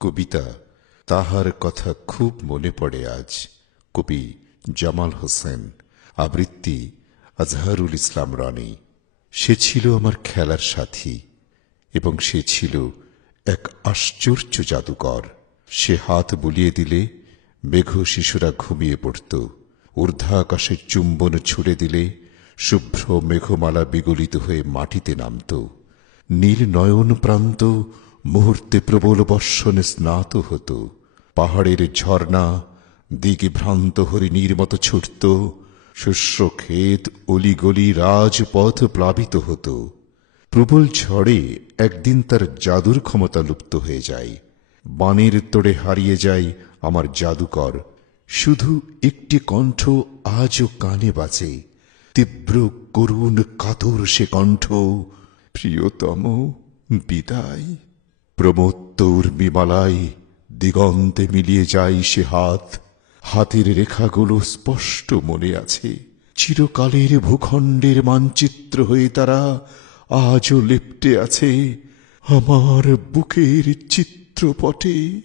কবিতা তাহার কথা খুব মনে পড়ে আজ। কবি জামাল হোসেন, আবৃত্তি আজহারুল ইসলাম রনি। সে ছিল আমার খেলার সাথী এবং সে ছিল এক আশ্চর্য জাদুকর। সে হাত বুলিয়ে দিলে মেঘ শিশুরা ঘুমিয়ে পড়ত, ঊর্ধ্বাকাশে চুম্বন ছুড়ে দিলে শুভ্র মেঘমালা বিগলিত হয়ে মাটিতে নামত। নীল নয়ন প্রান্ত মুহূর্তে প্রবল বর্ষণে স্নাত হতো। পাহাড়ের ঝর্ণা দিগভ্রান্ত হরিণীর মতো ছুটত। শস্য ক্ষেত অলিগলি রাজপথ প্লাবিত হতো। প্রবল ঝড়ে একদিন তার জাদুর ক্ষমতা লুপ্ত হয়ে যায়। বানের তোড়ে হারিয়ে যায় আমার জাদুকর। শুধু একটি কণ্ঠ আজও কানে বাজে, তীব্র করুণ কাতর সে কণ্ঠ, প্রিয়তম বিদায়। প্রমত্ত উর্মিমালায় দিগন্তে মিলিয়ে যায় সে হাত। হাতের রেখাগুলো স্পষ্ট মনে আছে। চিরকালের ভূখণ্ডের মানচিত্র হয়ে তারা আজও লেপ্টে আছে আমার বুকের চিত্রপটে।